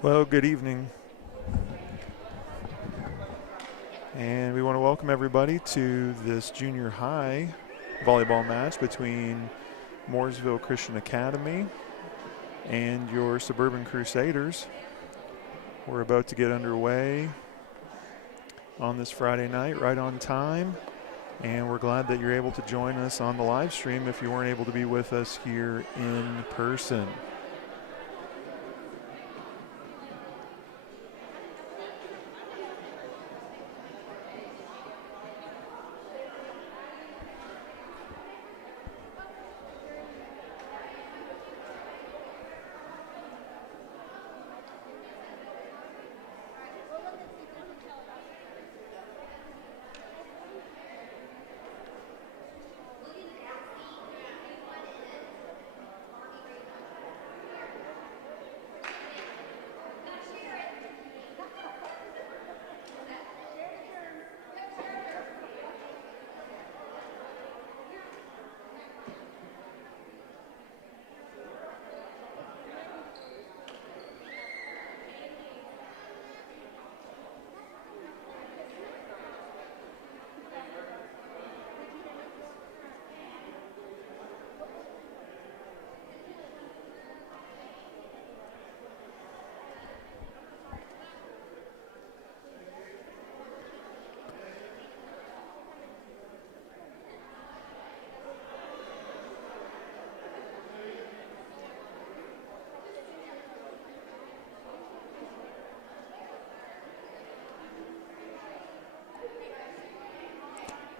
Well, good evening. And we want to welcome everybody to this junior high volleyball match between Mooresville Christian Academy and your Suburban Crusaders. We're about to get underway on this Friday night, right on time. And we're glad that you're able to join us on the live stream if you weren't able to be with us here in person.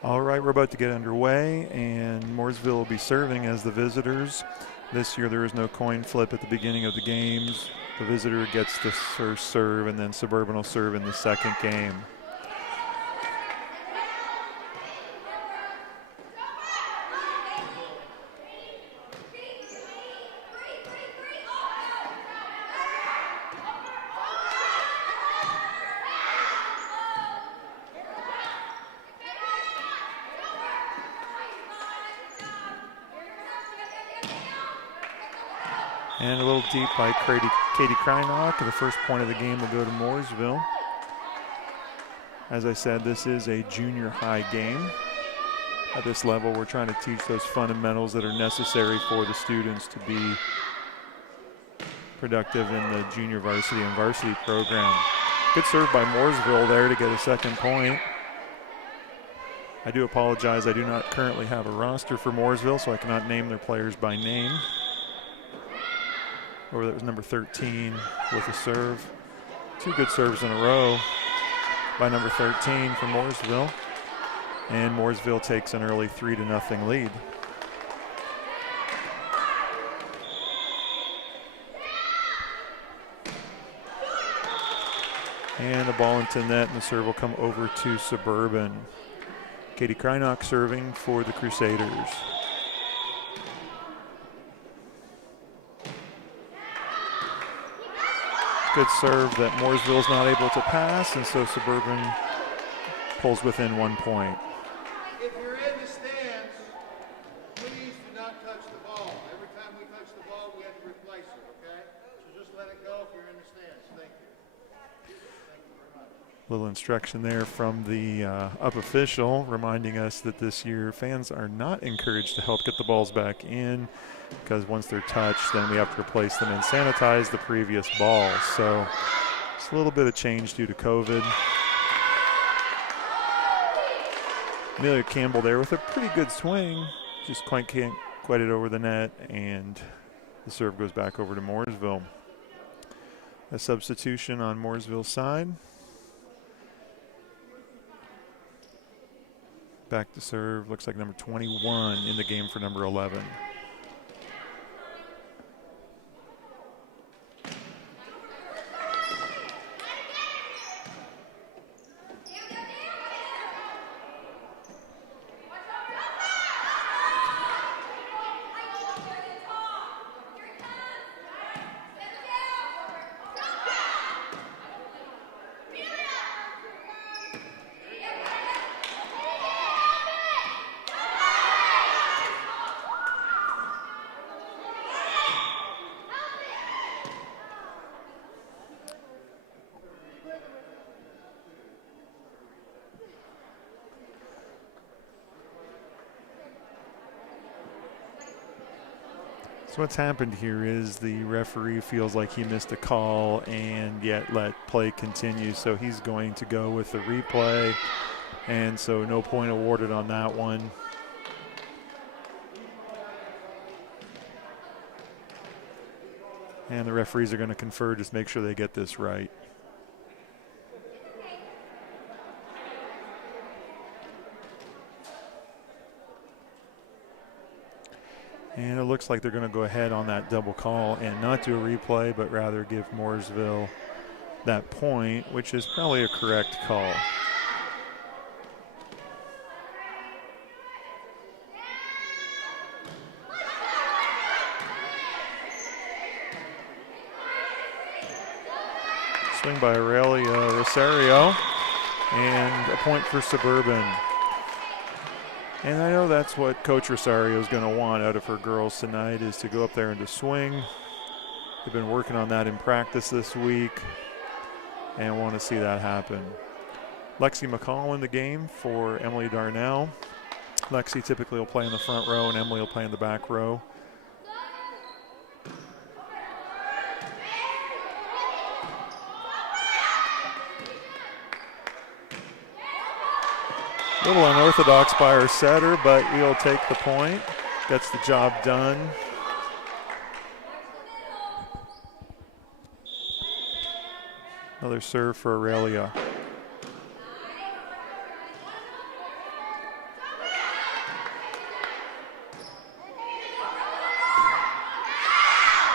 All right, we're about to get underway, and Mooresville will be serving as the visitors. This year there is no coin flip at the beginning of the games. The visitor gets the first serve, and then Suburban will serve in the second game. And a little deep by Katie Krynock. The first point of the game will go to Mooresville. As I said, this is a junior high game. At this level, we're trying to teach those fundamentals that are necessary for the students to be productive in the junior varsity and varsity program. Good serve by Mooresville there to get a second point. I do apologize, I do not currently have a roster for Mooresville, so I cannot name their players by name. Or that was number 13 with a serve. Two good serves in a row by number 13 for Mooresville. And Mooresville takes an early 3-0 lead. And the ball into net, and the serve will come over to Suburban. Katie Krynock serving for the Crusaders. Good serve that Mooresville is not able to pass, and so Suburban pulls within 1 point. If you're in the stands, please do not touch the ball. Every time we touch the ball, we have to replace it, okay? So just let it go if you're in the stands. Thank you. Thank you very much. Little instruction there from the up official reminding us that this year fans are not encouraged to help get the balls back in, because once they're touched, then we have to replace them and sanitize the previous ball. So it's a little bit of change due to COVID. Amelia Campbell there with a pretty good swing, just can't quite it over the net, and the serve goes back over to Mooresville. A substitution on Mooresville's side. Back to serve, looks like number 21 in the game for number 11. So what's happened here is the referee feels like he missed a call and yet let play continue. So he's going to go with the replay. And so no point awarded on that one. And the referees are going to confer, just make sure they get this right. And it looks like they're going to go ahead on that double call and not do a replay, but rather give Mooresville that point, which is probably a correct call. Swing by Aurelia Rosario, and a point for Suburban. And I know that's what Coach Rosario is going to want out of her girls tonight, is to go up there and to swing. They've been working on that in practice this week and want to see that happen. Lexi McCall in the game for Emily Darnell. Lexi typically will play in the front row and Emily will play in the back row. A little unorthodox by our setter, but we'll take the point. Gets the job done. Another serve for Aurelia.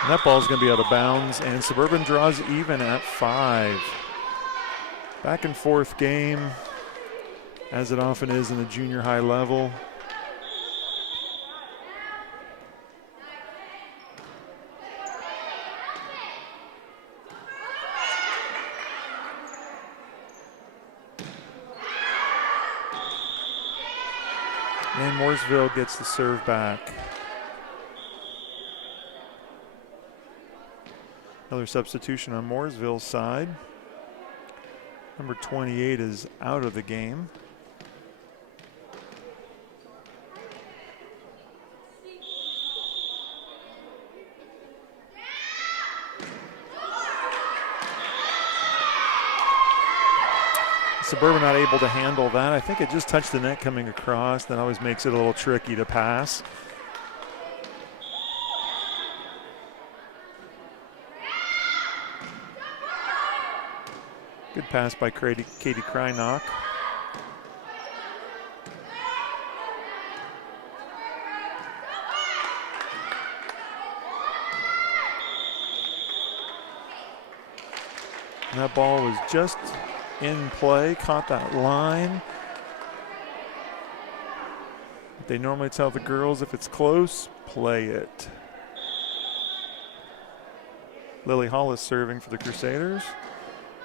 And that ball's going to be out of bounds, and Suburban draws even at 5. Back and forth game, as it often is in the junior high level. And Mooresville gets the serve back. Another substitution on Mooresville's side. Number 28 is out of the game. Suburban not able to handle that. I think it just touched the net coming across. That always makes it a little tricky to pass. Good pass by Katie Krynock. And that ball was just in play, caught that line. They normally tell the girls if it's close, play it. Lily Hollis serving for the Crusaders.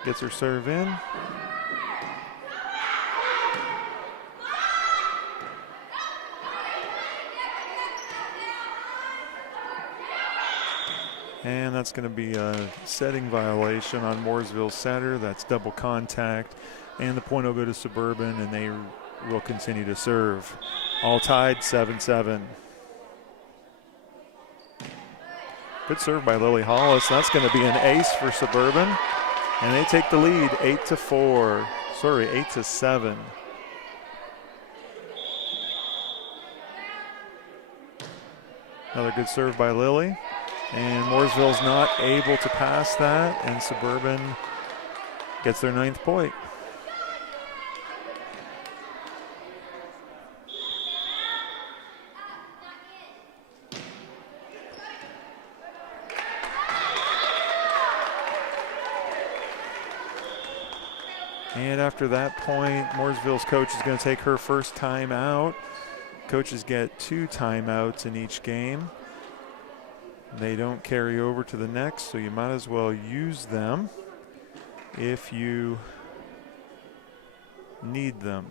Gets her serve in. And that's going to be a setting violation on Mooresville's setter. That's double contact. And the point will go to Suburban, and they will continue to serve. All tied, 7-7. Good serve by Lily Hollis. That's going to be an ace for Suburban. And they take the lead, 8-4. Sorry, 8-7. Another good serve by Lily. And Mooresville's not able to pass that, and Suburban gets their 9th point. And after that point, Mooresville's coach is going to take her first timeout. Coaches get 2 timeouts in each game. They don't carry over to the next, so you might as well use them if you need them.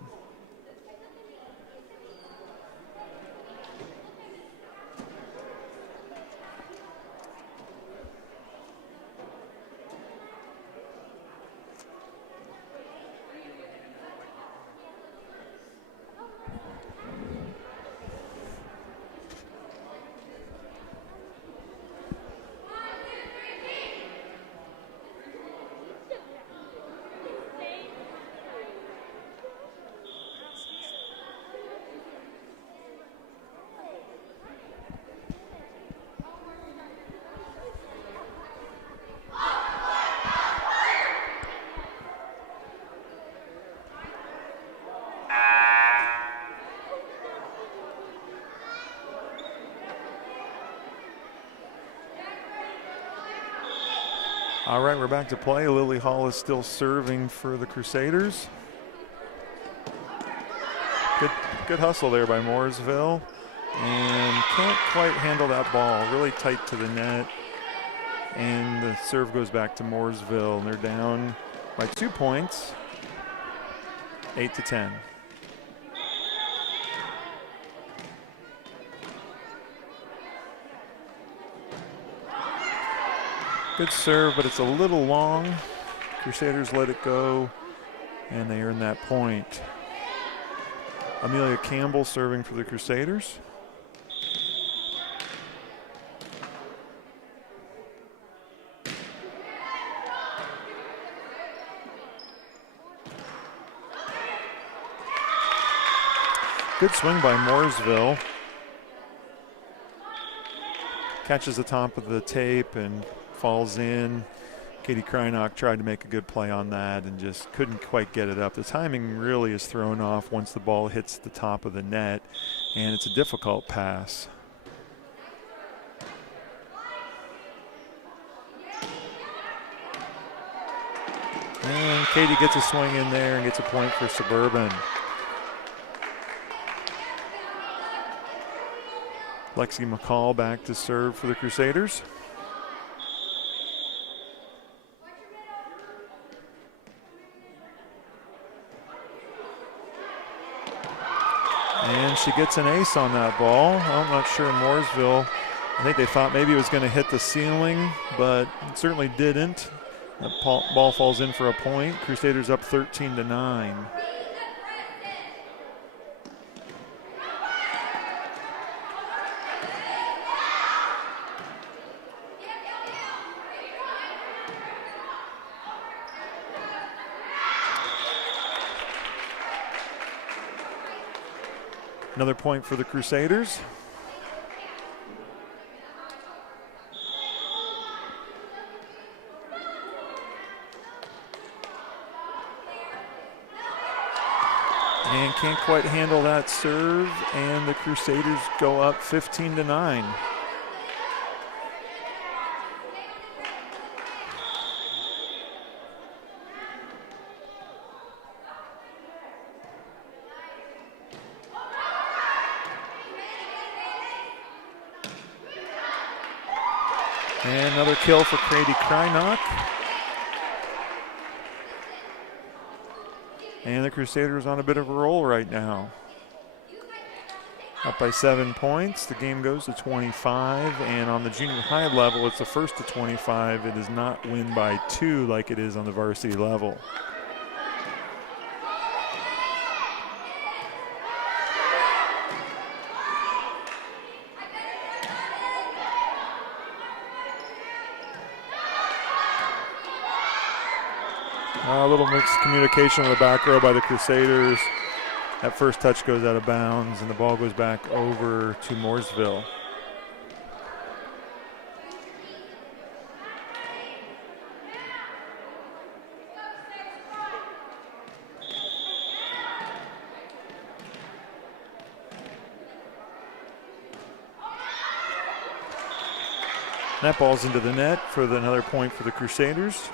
All right, we're back to play. Lily Hall is still serving for the Crusaders. Good hustle there by Mooresville. And can't quite handle that ball. Really tight to the net. And the serve goes back to Mooresville. And they're down by 2 points, 8-10. Good serve, but it's a little long. Crusaders let it go, and they earn that point. Amelia Campbell serving for the Crusaders. Good swing by Mooresville. Catches the top of the tape and falls in. Katie Krynock tried to make a good play on that and just couldn't quite get it up. The timing really is thrown off once the ball hits the top of the net, and it's a difficult pass. And Katie gets a swing in there and gets a point for Suburban. Lexi McCall back to serve for the Crusaders. And she gets an ace on that ball. I'm not sure Mooresville, I think they thought maybe it was going to hit the ceiling, but it certainly didn't. The ball falls in for a point. Crusaders up 13-9. Another point for the Crusaders. And can't quite handle that serve, and the Crusaders go up 15-9. And another kill for Katie Krynock. And the Crusaders on a bit of a roll right now. Up by 7 points. The game goes to 25. And on the junior high level, it's the first to 25. It is not win by 2 like it is on the varsity level. A little mixed communication on the back row by the Crusaders. That first touch goes out of bounds, and the ball goes back over to Mooresville. That ball's into the net for another point for the Crusaders.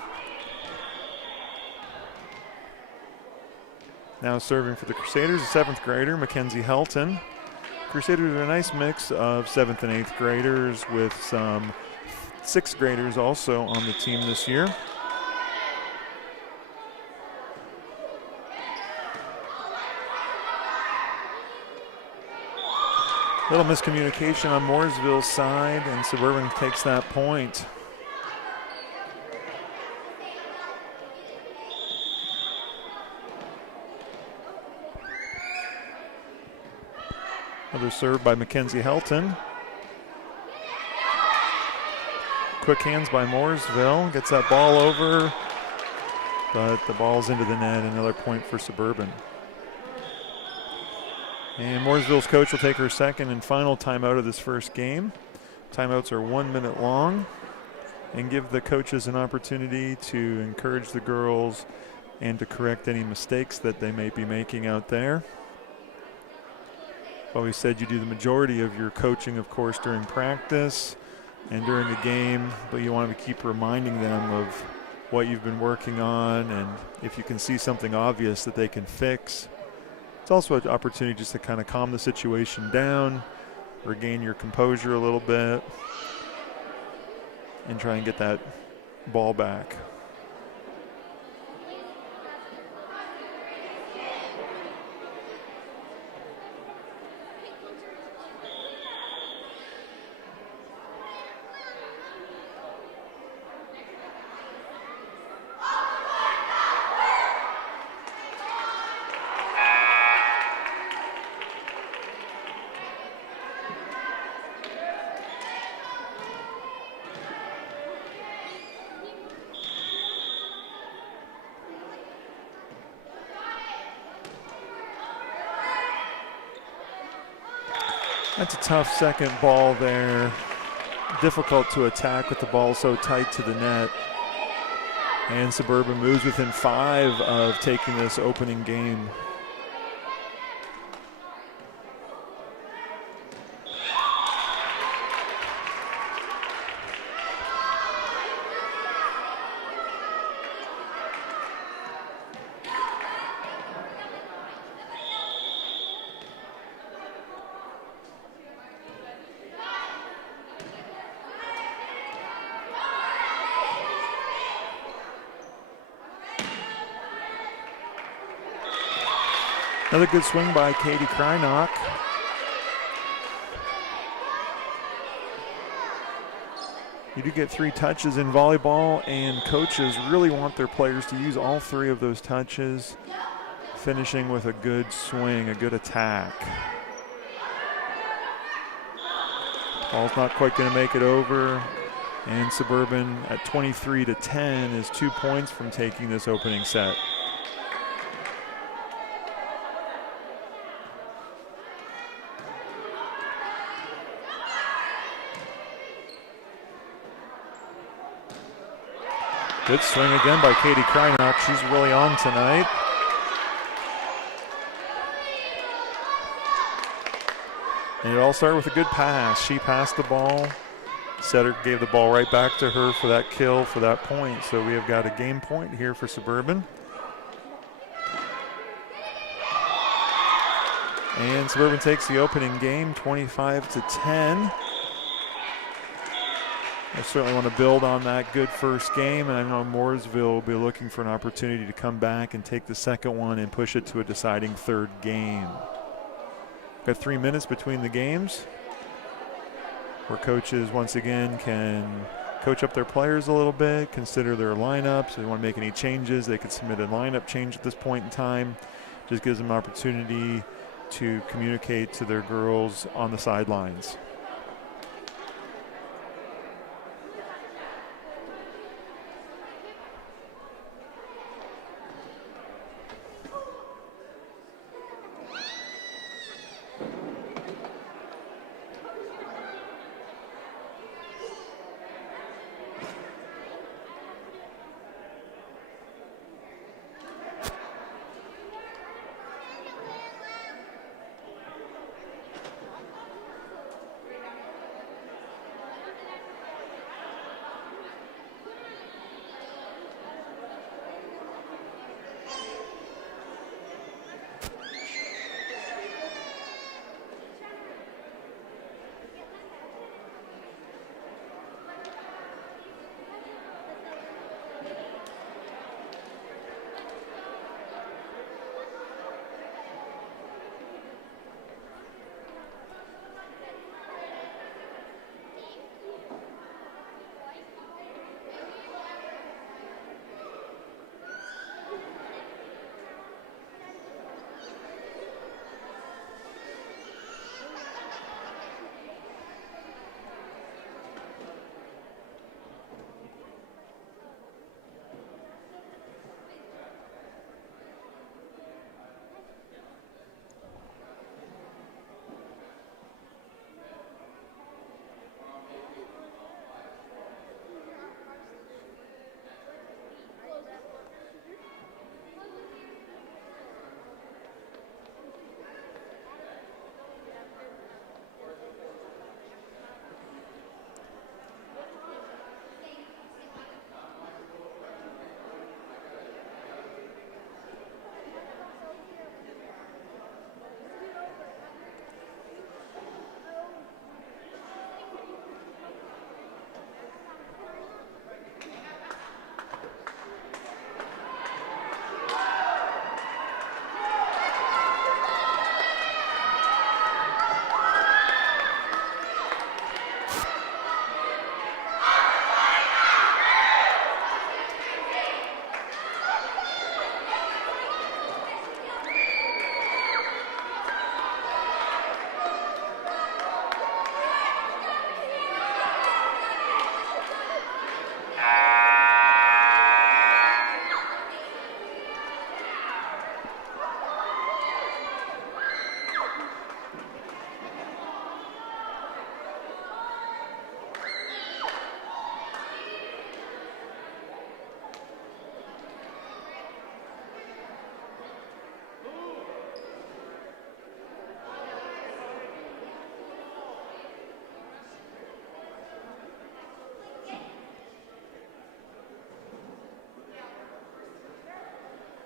Now serving for the Crusaders, a 7th grader, Mackenzie Helton. Crusaders are a nice mix of 7th and 8th graders with some 6th graders also on the team this year. Little miscommunication on Mooresville's side, and Suburban takes that point. Another serve by Mackenzie Helton. Quick hands by Mooresville. Gets that ball over, but the ball's into the net. Another point for Suburban. And Mooresville's coach will take her second and final timeout of this first game. Timeouts are 1 minute long and give the coaches an opportunity to encourage the girls and to correct any mistakes that they may be making out there. Always said you do the majority of your coaching, of course, during practice. and during the game, but you want to keep reminding them of what you've been working on, and if you can see something obvious that they can fix. It's also an opportunity just to kind of calm the situation down, regain your composure a little bit, and try and get that ball back. That's a tough second ball there. Difficult to attack with the ball so tight to the net. And Suburban moves within 5 of taking this opening game. Another good swing by Katie Krynock. You do get 3 touches in volleyball, and coaches really want their players to use all 3 of those touches, finishing with a good swing, a good attack. Ball's not quite going to make it over, and Suburban at 23-10 is 2 points from taking this opening set. Good swing again by Katie Krynock. She's really on tonight. And it all started with a good pass. She passed the ball. Setter gave the ball right back to her for that kill, for that point. So we have got a game point here for Suburban. And Suburban takes the opening game 25-10. I certainly want to build on that good first game, and I know Mooresville will be looking for an opportunity to come back and take the second one and push it to a deciding third game. Got 3 minutes between the games where coaches once again can coach up their players a little bit, consider their lineups. If they want to make any changes, they could submit a lineup change at this point in time. Just gives them an opportunity to communicate to their girls on the sidelines.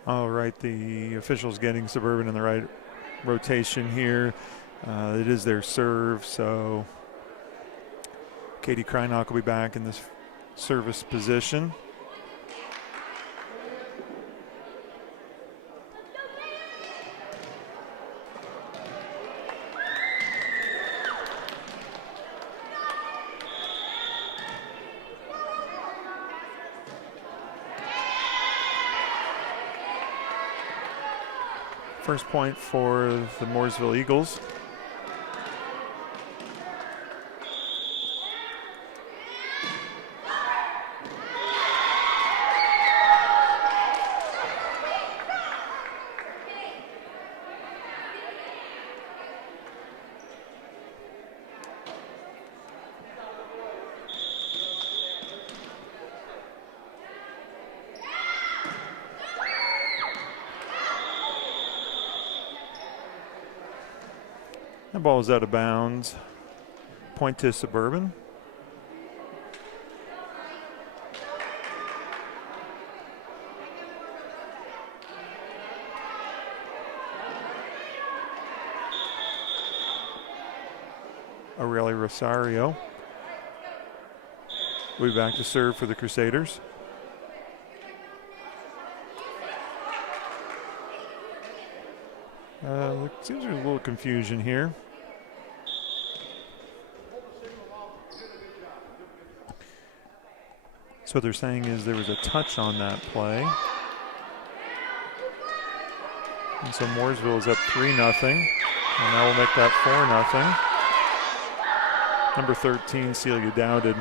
All right, the officials getting Suburban in the right rotation here. It is their serve, so Katie Kreinock will be back in this service position. First point for the Mooresville Eagles. The ball is out of bounds. Point to Suburban. Aurelia Rosario will be back to serve for the Crusaders. Seems there's a little confusion here. So what they're saying is there was a touch on that play. And so Mooresville is up 3-0. And now we'll make that 4-0. Number 13, Celia Dowden,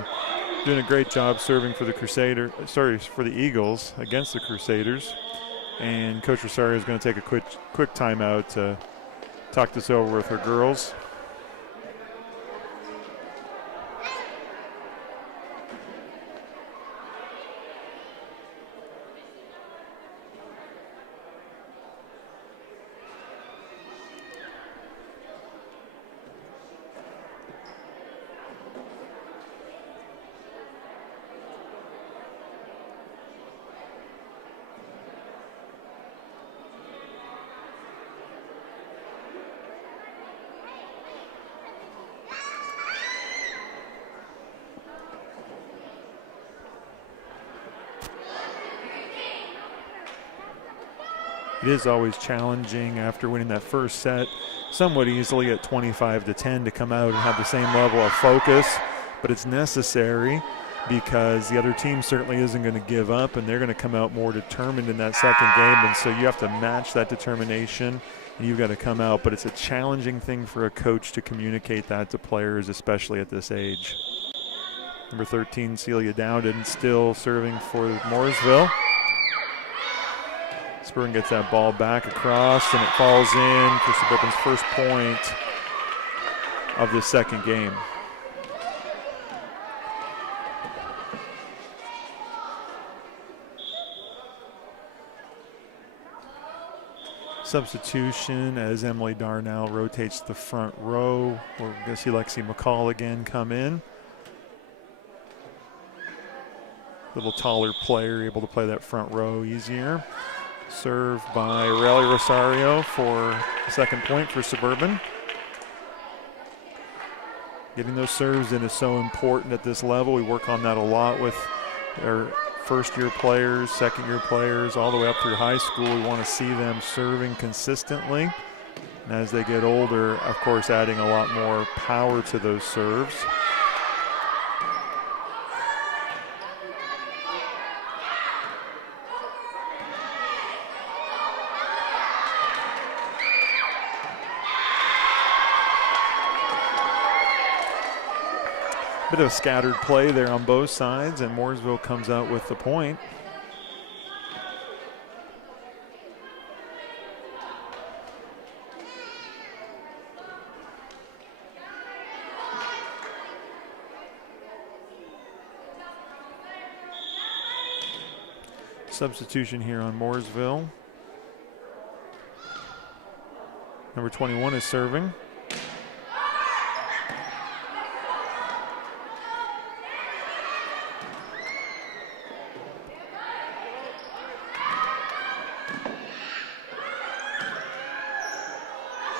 doing a great job serving for the for the Eagles against the Crusaders. And Coach Rosario is going to take a quick timeout to talk this over with her girls. It is always challenging after winning that first set, somewhat easily at 25-10 to come out and have the same level of focus, but it's necessary because the other team certainly isn't going to give up and they're going to come out more determined in that second game, and so you have to match that determination and you've got to come out, but it's a challenging thing for a coach to communicate that to players, especially at this age. Number 13, Celia Dowden, still serving for Mooresville. Suburban gets that ball back across, and it falls in for Suburban's first point of the second game. Substitution as Emily Darnell rotates the front row. We're going to see Lexi McCall again come in. Little taller player, able to play that front row easier. Serve by Aurelia Rosario for the second point for Suburban. Getting those serves in is so important at this level. We work on that a lot with our first-year players, second-year players, all the way up through high school. We want to see them serving consistently. And as they get older, of course, adding a lot more power to those serves. Bit of a scattered play there on both sides, and Mooresville comes out with the point. Substitution here on Mooresville. Number 21 is serving.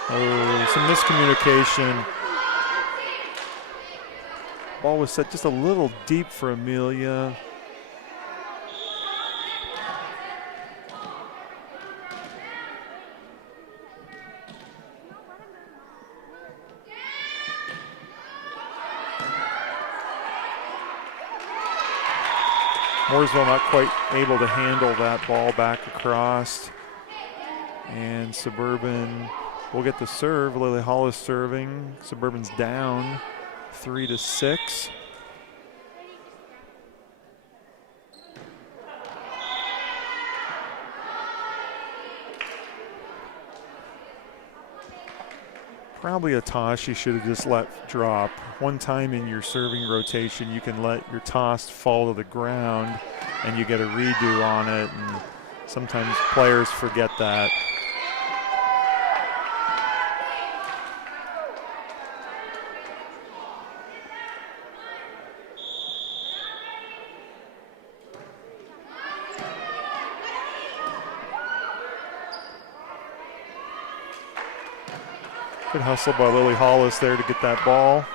Oh, some miscommunication. Ball was set just a little deep for Amelia. Mooresville not quite able to handle that ball back across. And Suburban will get the serve. Lily Hollis serving. Suburban's down 3-6. Probably a toss she should have just let drop. One time in your serving rotation, you can let your toss fall to the ground and you get a redo on it. And sometimes players forget that. Good hustle by Lily Hollis there to get that ball.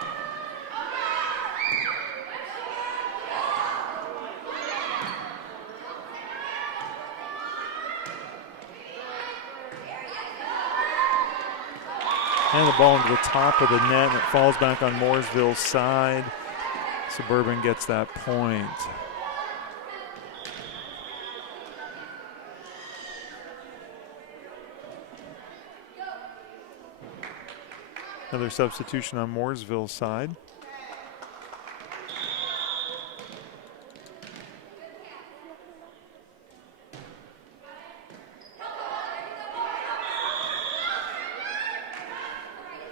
And the ball into the top of the net, and it falls back on Mooresville's side. Suburban gets that point. Another substitution on Mooresville's side.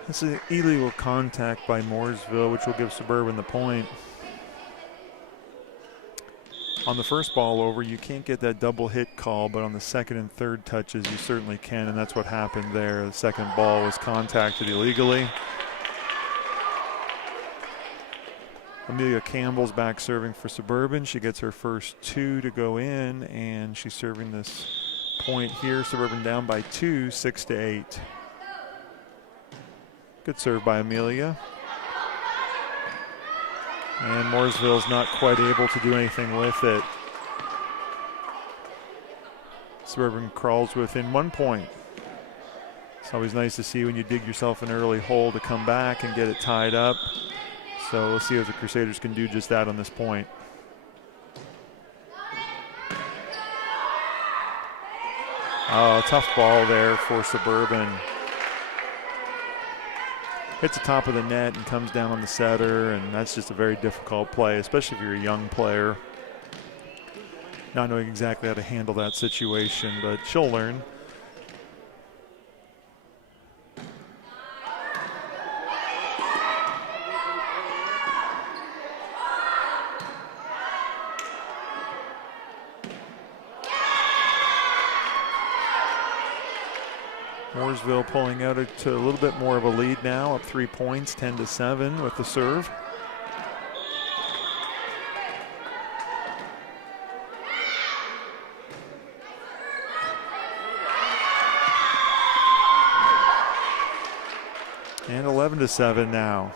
This is an illegal contact by Mooresville, which will give Suburban the point. On the first ball over, you can't get that double hit call, but on the second and third touches, you certainly can, and that's what happened there. The second ball was contacted illegally. Amelia Campbell's back serving for Suburban. She gets her first two to go in, and she's serving this point here. Suburban down by 2, 6-8. Good serve by Amelia. And Mooresville's not quite able to do anything with it. Suburban crawls within 1 point. It's always nice to see when you dig yourself an early hole to come back and get it tied up. So we'll see if the Crusaders can do just that on this point. Oh, tough ball there for Suburban. Hits the top of the net and comes down on the setter, and that's just a very difficult play, especially if you're a young player. Not knowing exactly how to handle that situation, but she'll learn. Mooresville pulling out to a little bit more of a lead now, up 3 points, 10-7 with the serve. And 11-7 now.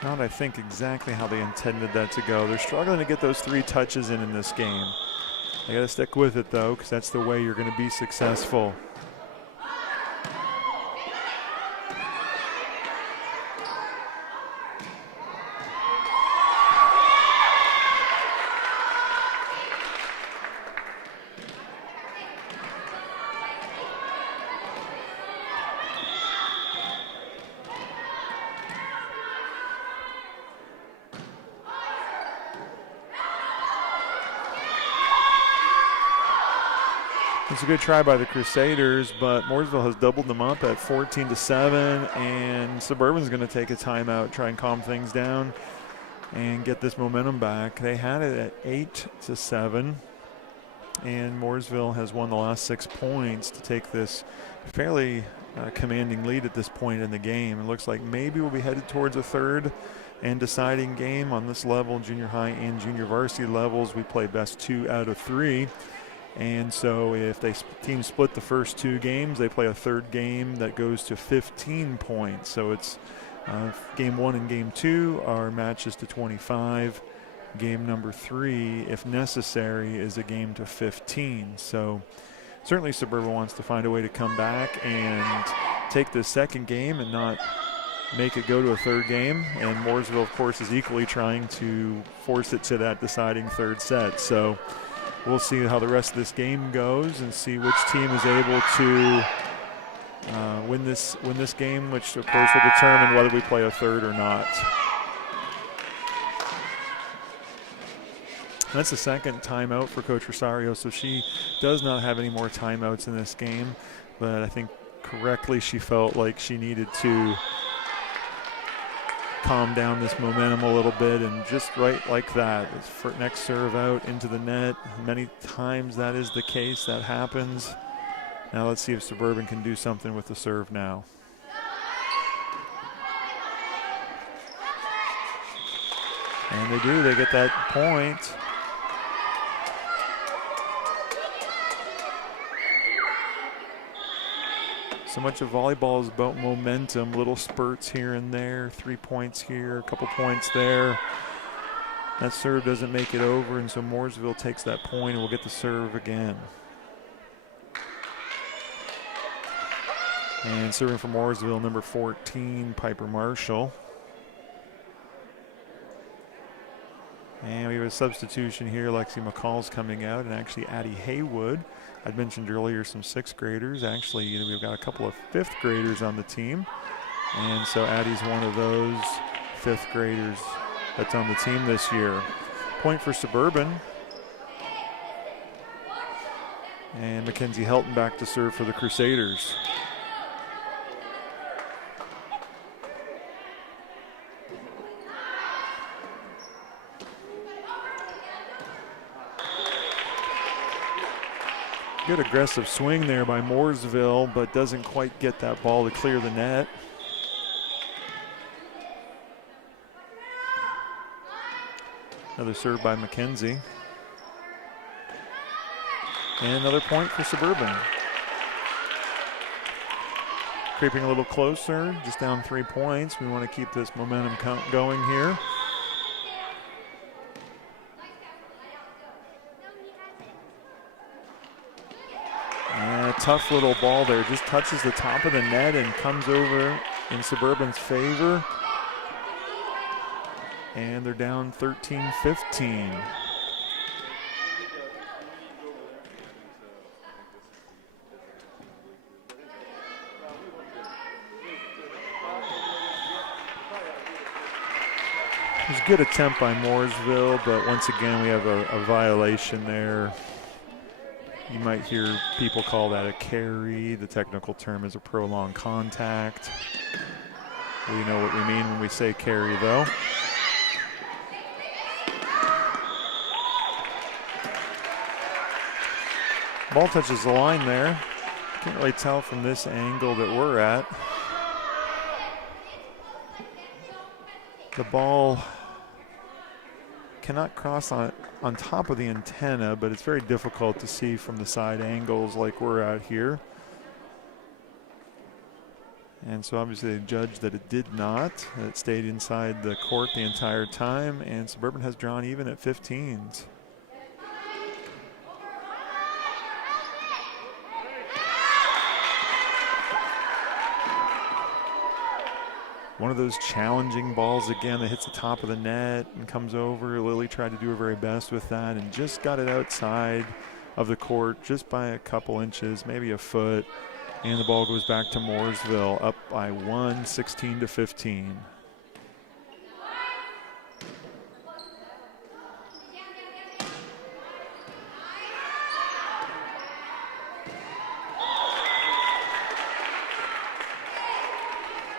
Not, I think, exactly how they intended that to go. They're struggling to get those 3 touches in this game. They got to stick with it, though, because that's the way you're going to be successful. It's a good try by the Crusaders, but Mooresville has doubled them up at 14-7, and Suburban's going to take a timeout, try and calm things down and get this momentum back. They had it at 8-7, and Mooresville has won the last 6 points to take this fairly commanding lead at this point in the game. It looks like maybe we'll be headed towards a third and deciding game on this level. Junior high and junior varsity levels, we play best 2 out of 3. And so if teams split the first 2 games, they play a third game that goes to 15 points. So it's game 1 and game 2 are matches to 25. Game number 3, if necessary, is a game to 15. So certainly Suburban wants to find a way to come back and take the second game and not make it go to a third game. And Mooresville, of course, is equally trying to force it to that deciding third set. So we'll see how the rest of this game goes and see which team is able to win this game, which of course will determine whether we play a third or not. That's the second timeout for Coach Rosario, so she does not have any more timeouts in this game, but I think correctly she felt like she needed to calm down this momentum a little bit, and just right like that, next serve out into the net. Many times that is the case, that happens. Now let's see if Suburban can do something with the serve now. And they do, they get that point. So much of volleyball is about momentum, little spurts here and there, 3 points here, a couple points there. That serve doesn't make it over, and so Mooresville takes that point and will get the serve again. And serving for Mooresville, number 14, Piper Marshall. And we have a substitution here. Lexi McCall's coming out, and actually Addie Haywood. I'd mentioned earlier some 6th graders. Actually, we've got a couple of 5th graders on the team. And so Addie's one of those 5th graders that's on the team this year. Point for Suburban. And Mackenzie Helton back to serve for the Crusaders. Good aggressive swing there by Mooresville, but doesn't quite get that ball to clear the net. Another serve by Mackenzie. And another point for Suburban. Creeping a little closer, just down 3 points. We want to keep this momentum count going here. And a tough little ball there, just touches the top of the net and comes over in Suburban's favor. And they're down 13-15. It was a good attempt by Mooresville, but once again we have a violation there. You might hear people call that a carry. The technical term is a prolonged contact. We know what we mean when we say carry, though. Ball touches the line there. Can't really tell from this angle that we're at. The ball cannot cross on top of the antenna, but it's very difficult to see from the side angles like we're at here. And so obviously they judged that it did not. It stayed inside the court the entire time, and Suburban has drawn even at 15s. One of those challenging balls again that hits the top of the net and comes over. Lily tried to do her very best with that and just got it outside of the court just by a couple inches, maybe a foot. And the ball goes back to Mooresville, up by 1, 16-15.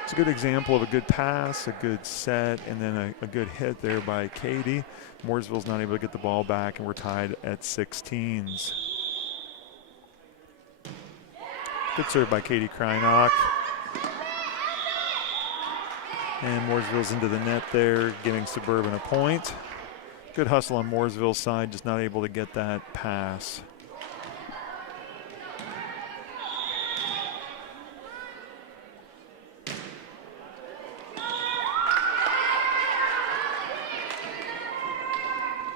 It's a good example of a good pass, a good set, and then a good hit there by Katie. Mooresville's not able to get the ball back, and we're tied at 16s. Good serve by Katie Krynock. And Mooresville's into the net there, giving Suburban a point. Good hustle on Mooresville's side, just not able to get that pass.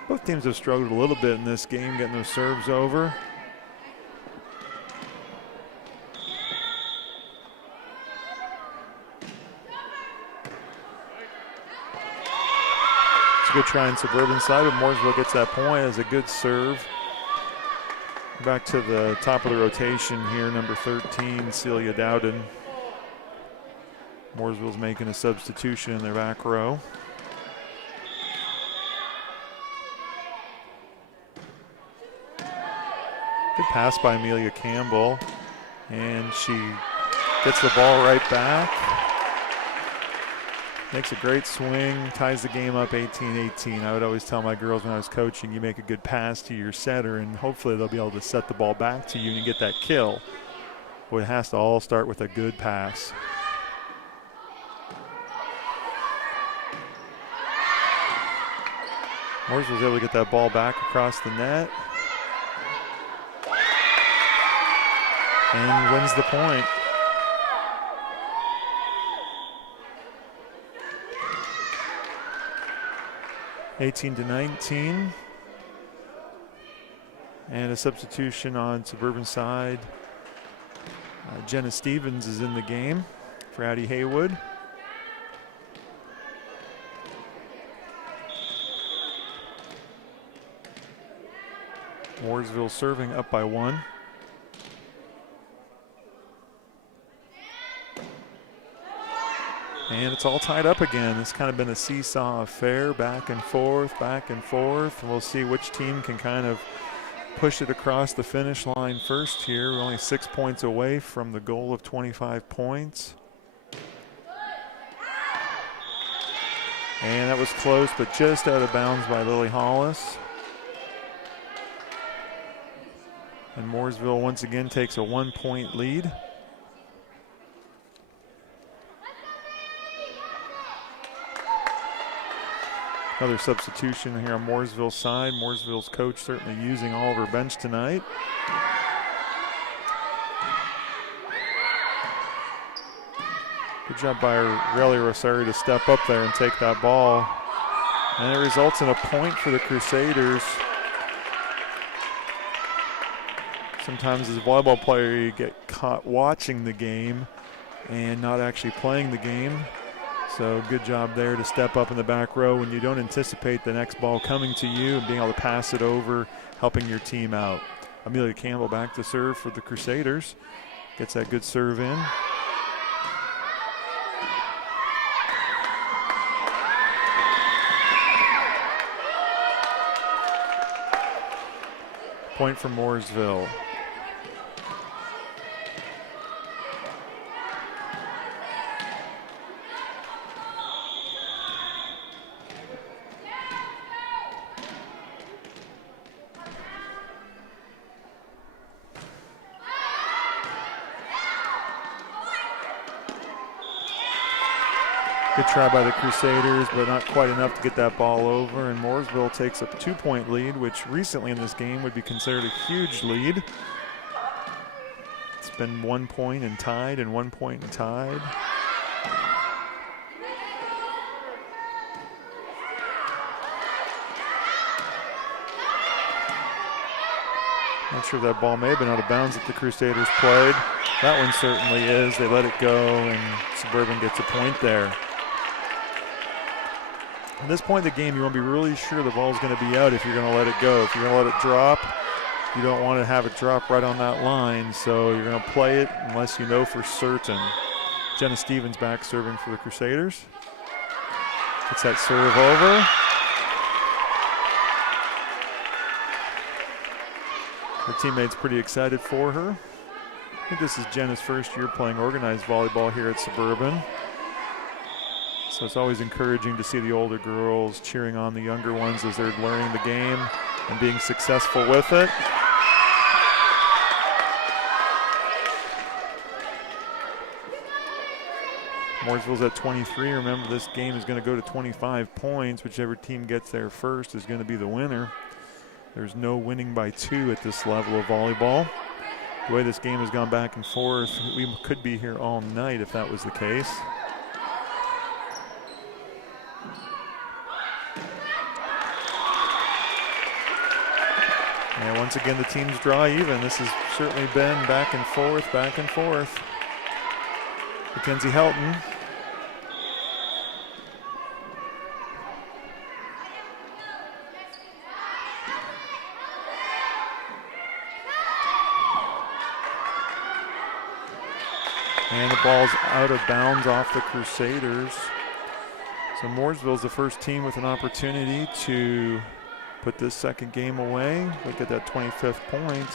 Both teams have struggled a little bit in this game, getting those serves over. It's a good try on Suburban side, but Mooresville gets that point as a good serve. Back to the top of the rotation here, number 13, Celia Dowden. Mooresville's making a substitution in their back row. Good pass by Amelia Campbell, and she gets the ball right back. Makes a great swing, ties the game up 18-18. I would always tell my girls when I was coaching, you make a good pass to your setter, and hopefully they'll be able to set the ball back to you and you get that kill. But it has to all start with a good pass. Morris was able to get that ball back across the net. And wins the point. (18-19). And a substitution on Suburban side. Jenna Stevens is in the game for Addie Haywood. Mooresville serving up by 1. And it's all tied up again. It's kind of been a seesaw affair, back and forth, back and forth. We'll see which team can kind of push it across the finish line first here. We're only 6 points away from the goal of 25 points. And that was close, but just out of bounds by Lily Hollis. And Mooresville once again takes a 1-point lead. Another substitution here on Mooresville's side. Mooresville's coach certainly using all of her bench tonight. Good job by Relly Rosario to step up there and take that ball. And it results in a point for the Crusaders. Sometimes as a volleyball player you get caught watching the game and not actually playing the game. So good job there to step up in the back row when you don't anticipate the next ball coming to you and being able to pass it over, helping your team out. Amelia Campbell back to serve for the Crusaders. Gets that good serve in. Point for Mooresville. Good try by the Crusaders, but not quite enough to get that ball over. And Mooresville takes a 2-point lead, which recently in this game would be considered a huge lead. It's been 1 point and tied and 1 point and tied. Not sure if that ball may have been out of bounds that the Crusaders played. That one certainly is. They let it go, and Suburban gets a point there. At this point in the game, you want to be really sure the ball's going to be out if you're going to let it go. If you're going to let it drop, you don't want to have it drop right on that line, so you're going to play it unless you know for certain. Jenna Stevens back serving for the Crusaders. Gets that serve over. Her teammates pretty excited for her. I think this is Jenna's first year playing organized volleyball here at Suburban. So it's always encouraging to see the older girls cheering on the younger ones as they're learning the game and being successful with it. Mooresville's at 23. Remember, this game is going to go to 25 points. Whichever team gets there first is going to be the winner. There's no winning by 2 at this level of volleyball. The way this game has gone back and forth, we could be here all night if that was the case. And once again, the teams draw even. This has certainly been back and forth, back and forth. Mackenzie Helton. And the ball's out of bounds off the Crusaders. So Mooresville's the first team with an opportunity to put this second game away. Look at that 25th point.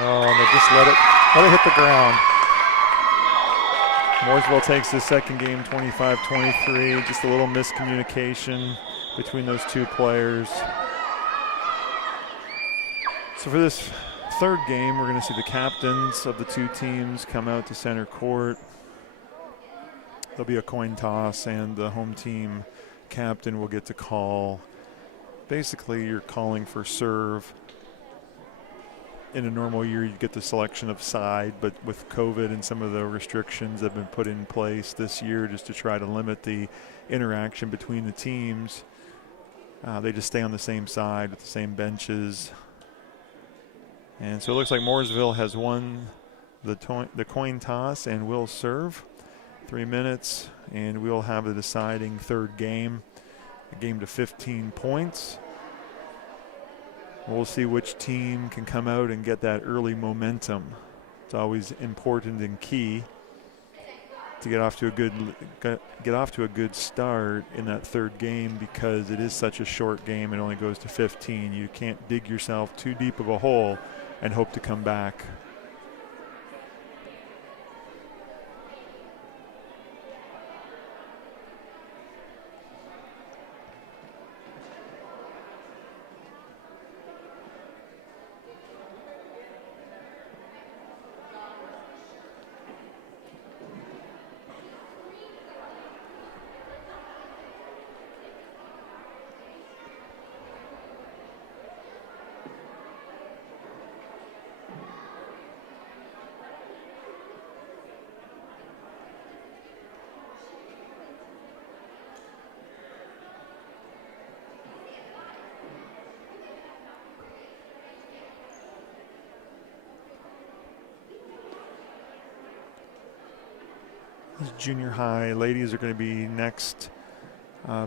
Oh, and they just let it hit the ground. Mooresville takes the second game 25-23. Just a little miscommunication between those two players. So for this third game, we're going to see the captains of the two teams come out to center court. There'll be a coin toss, and the home team captain will get to call. Basically, you're calling for serve. In a normal year, you'd get the selection of side, but with COVID and some of the restrictions that have been put in place this year just to try to limit the interaction between the teams, they just stay on the same side with the same benches. And so it looks like Mooresville has won the coin toss and will serve. 3 minutes, and we'll have the deciding third game, a game to 15 points. We'll see which team can come out and get that early momentum. It's always important and key to get off to a good start in that third game, because it is such a short game. It only goes to 15. You can't dig yourself too deep of a hole and hope to come back. Junior high ladies are going to be next,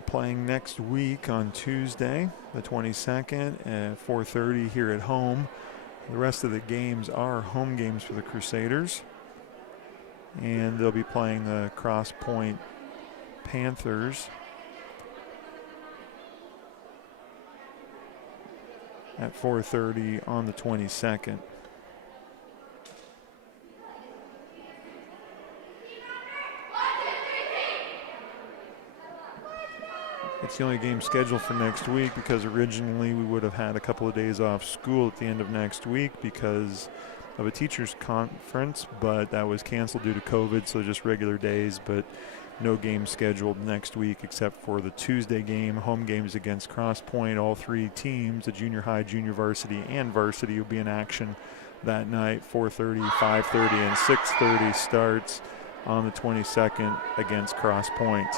playing next week on Tuesday, the 22nd at 4:30 here at home. The rest of the games are home games for the Crusaders, and they'll be playing the Cross Point Panthers at 4:30 on the 22nd. It's the only game scheduled for next week, because originally we would have had a couple of days off school at the end of next week because of a teachers conference, but that was canceled due to COVID, so just regular days, but no game scheduled next week except for the Tuesday game, home games against Cross Point. All three teams, the junior high, junior varsity, and varsity, will be in action that night. 4:30, 5:30, and 6:30 starts on the 22nd against Cross Point.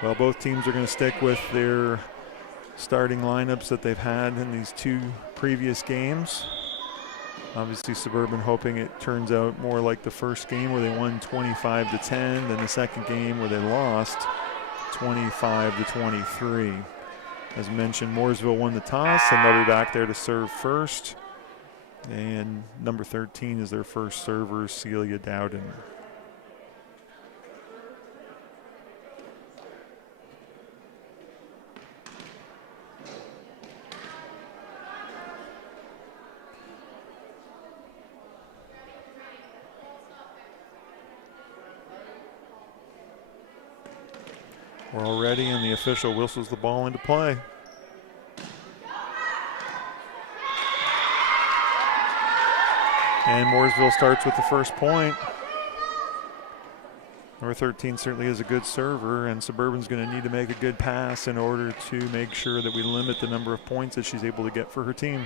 Well, both teams are going to stick with their starting lineups that they've had in these two previous games. Obviously, Suburban hoping it turns out more like the first game where they won 25-10, than the second game where they lost 25-23. As mentioned, Mooresville won the toss, and they'll be back there to serve first. And number 13 is their first server, Celia Dowden. We're all ready, and the official whistles the ball into play. And Mooresville starts with the first point. Number 13 certainly is a good server, and Suburban's going to need to make a good pass in order to make sure that we limit the number of points that she's able to get for her team.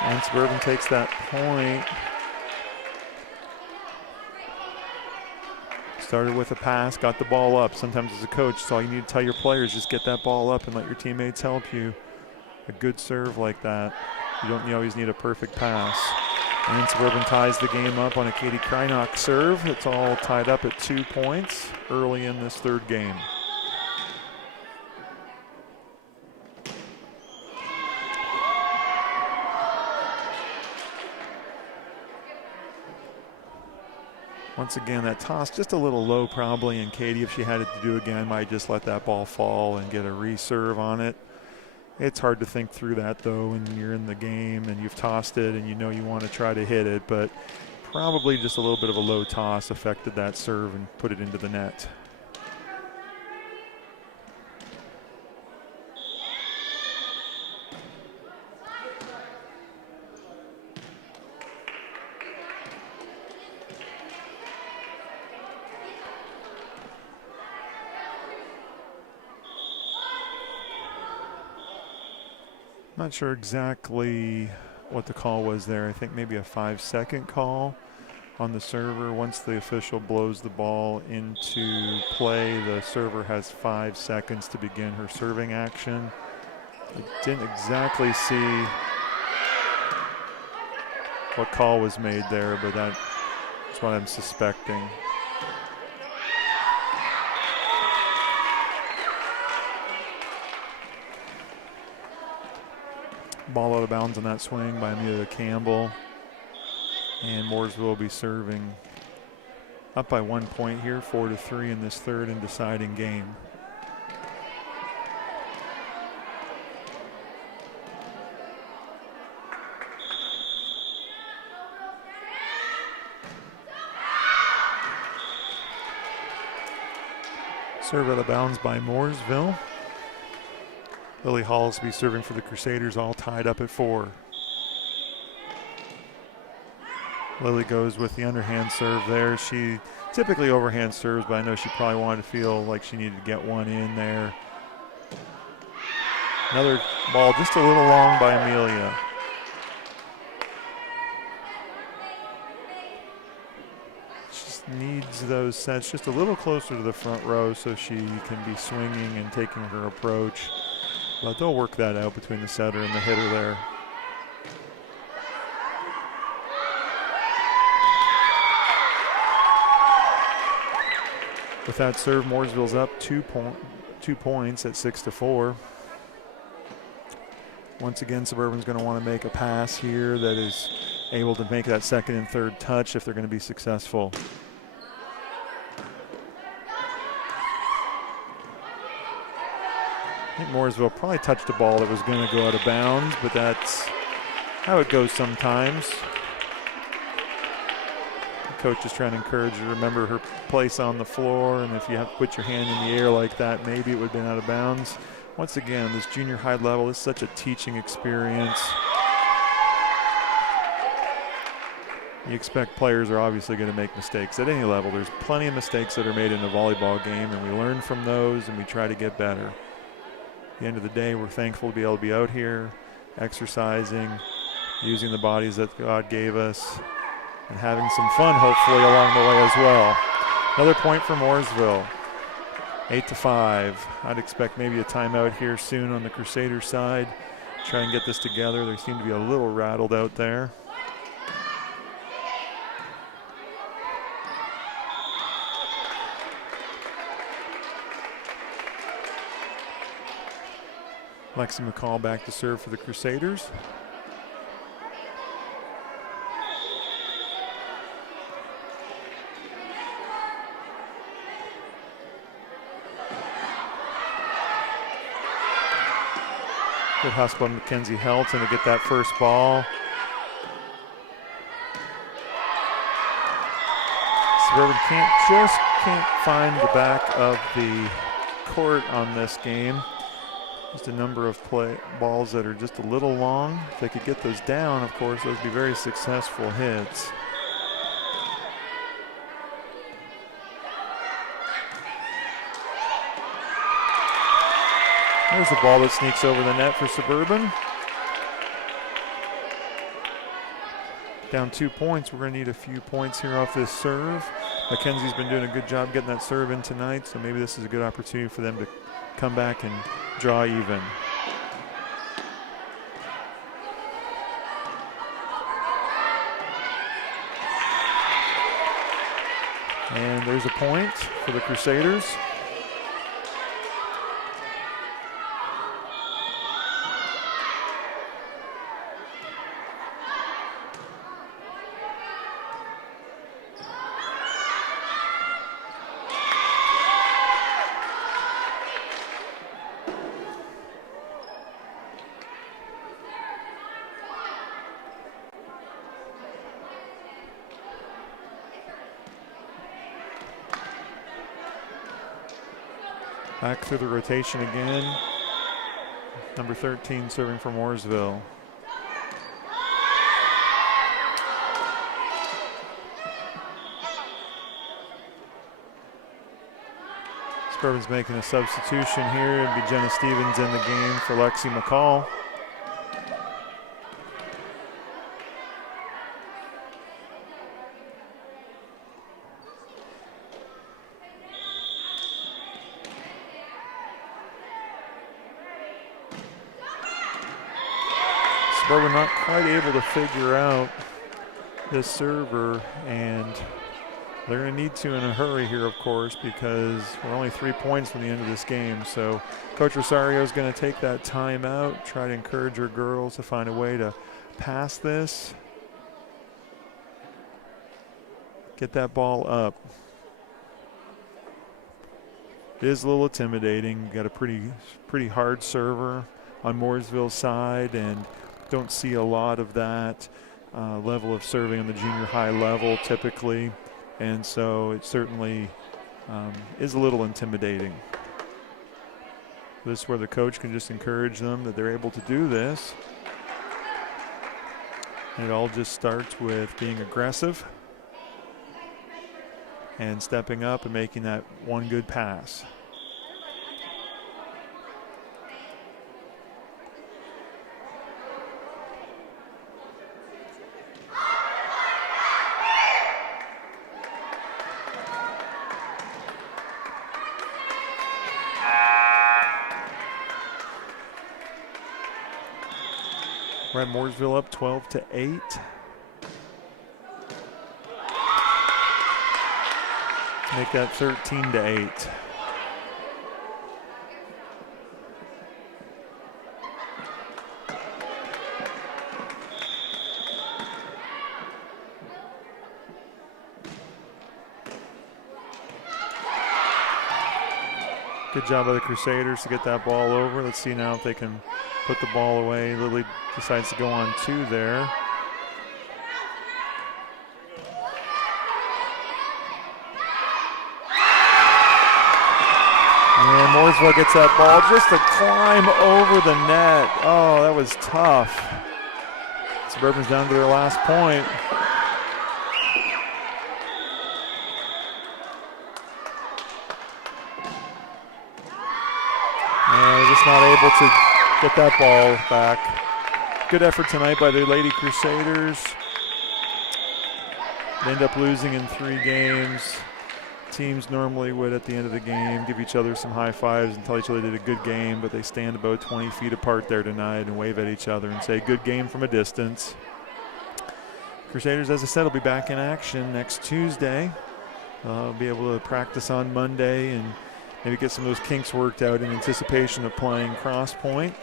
And Suburban takes that point. Started with a pass, got the ball up. Sometimes as a coach, it's all you need to tell your players, just get that ball up and let your teammates help you. A good serve like that. You always need a perfect pass. And Suburban ties the game up on a Katie Krynock serve. It's all tied up at 2 points early in this third game. Once again, that toss just a little low probably, and Katie, if she had it to do again, might just let that ball fall and get a reserve on it. It's hard to think through that, though, when you're in the game and you've tossed it and you know you want to try to hit it, but probably just a little bit of a low toss affected that serve and put it into the net. Not sure exactly what the call was there. I think maybe a 5-second call on the server. Once the official blows the ball into play, the server has 5 seconds to begin her serving action. I didn't exactly see what call was made there, but that's what I'm suspecting. Ball out of bounds on that swing by Amelia Campbell. And Mooresville will be serving up by 1 point here, 4-3 in this third and deciding game. Serve out of bounds by Mooresville. Lily Halls will be serving for the Crusaders, all tied up at 4. Lily goes with the underhand serve there. She typically overhand serves, but I know she probably wanted to feel like she needed to get one in there. Another ball just a little long by Amelia. Just needs those sets just a little closer to the front row so she can be swinging and taking her approach. But they'll work that out between the setter and the hitter there. With that serve, Mooresville's up 2 points at 6-4. Once again, Suburban's going to want to make a pass here that is able to make that second and third touch if they're going to be successful. I think Mooresville probably touched a ball that was going to go out of bounds, but that's how it goes sometimes. The coach is trying to encourage her to remember her place on the floor, and if you have to put your hand in the air like that, maybe it would have been out of bounds. Once again, this junior high level is such a teaching experience. You expect players are obviously going to make mistakes at any level. There's plenty of mistakes that are made in a volleyball game, and we learn from those and we try to get better. At the end of the day, we're thankful to be able to be out here, exercising, using the bodies that God gave us, and having some fun, hopefully, along the way as well. Another point for Mooresville, 8-5. I'd expect maybe a timeout here soon on the Crusaders side. Try and get this together. They seem to be a little rattled out there. Lexi McCall back to serve for the Crusaders. Good hustle on Mackenzie Helton to get that first ball. Suburban can't find the back of the court on this game. Just a number of balls that are just a little long. If they could get those down, of course, those would be very successful hits. There's a ball that sneaks over the net for Suburban. Down 2 points. We're going to need a few points here off this serve. Mackenzie's been doing a good job getting that serve in tonight, so maybe this is a good opportunity for them to come back and draw even. And there's a point for the Crusaders. Back through the rotation again. Number 13 serving for Mooresville. Suburban's making a substitution here. It'll be Jenna Stevens in the game for Lexi McCall. Suburban not quite able to figure out this server, and they're going to need to in a hurry here, of course, because we're only 3 points from the end of this game. So Coach Rosario is going to take that timeout, try to encourage her girls to find a way to pass this, get that ball up. It is a little intimidating. Got a pretty hard server on Mooresville's side, and don't see a lot of that level of serving on the junior high level typically, and so it certainly is a little intimidating. This is where the coach can just encourage them that they're able to do this. And it all just starts with being aggressive and stepping up and making that one good pass. We're at Mooresville up 12-8. Make that 13-8. Good job by the Crusaders to get that ball over. Let's see now if they can put the ball away. Lily decides to go on two there. And Mooresville gets that ball just to climb over the net. Oh, that was tough. Suburban's down to their last point. And just not able to get that ball back. Good effort tonight by the Lady Crusaders. They end up losing in 3 games. Teams normally would, at the end of the game, give each other some high fives and tell each other they did a good game, but they stand about 20 feet apart there tonight and wave at each other and say, good game from a distance. Crusaders, as I said, will be back in action next Tuesday. Be able to practice on Monday and maybe get some of those kinks worked out in anticipation of playing Cross Point.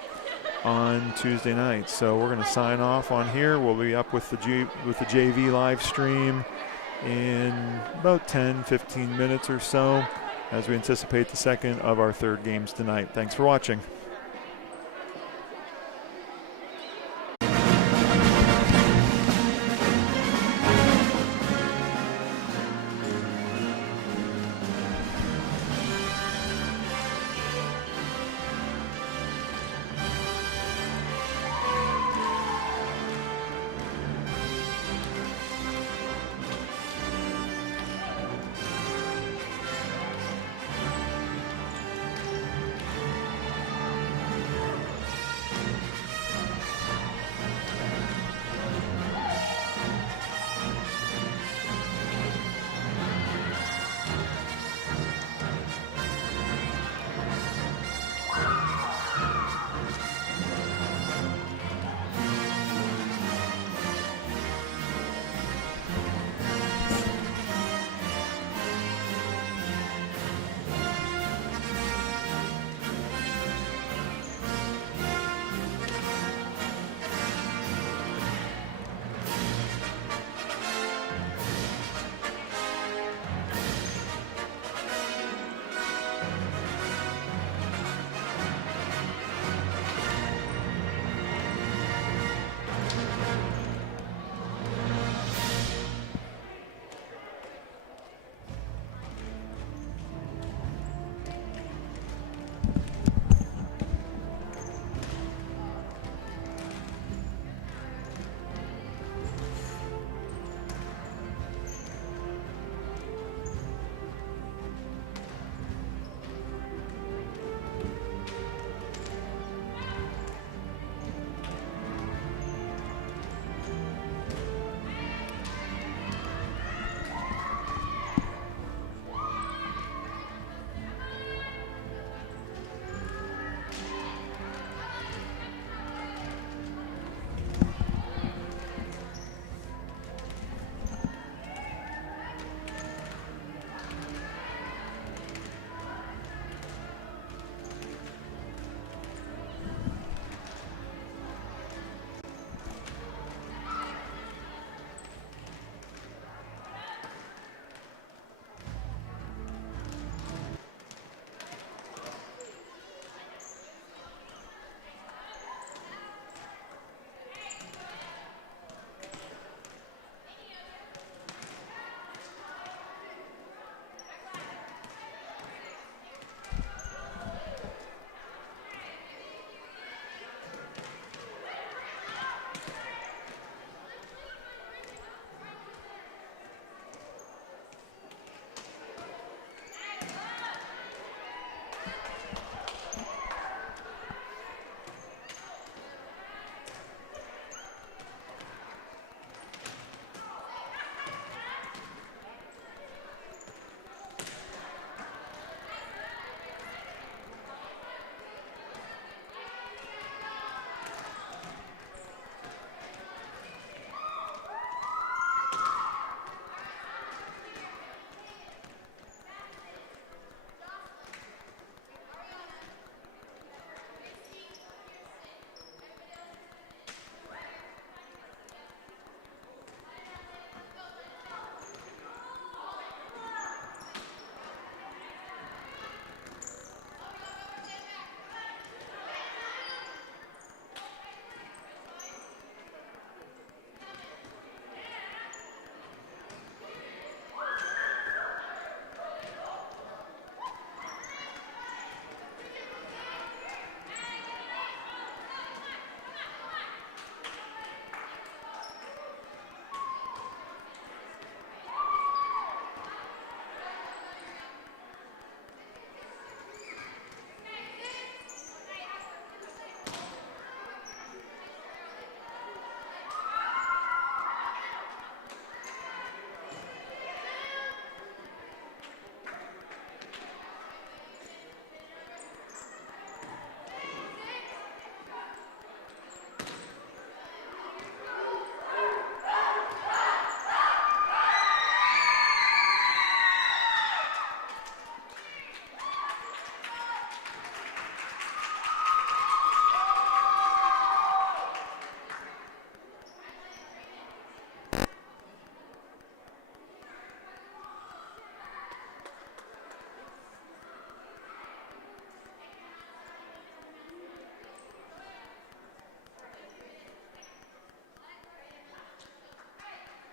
on Tuesday night. So we're going to sign off on here. We'll be up with the JV live stream in about 10-15 minutes or so as we anticipate the second of our third games tonight. Thanks for watching.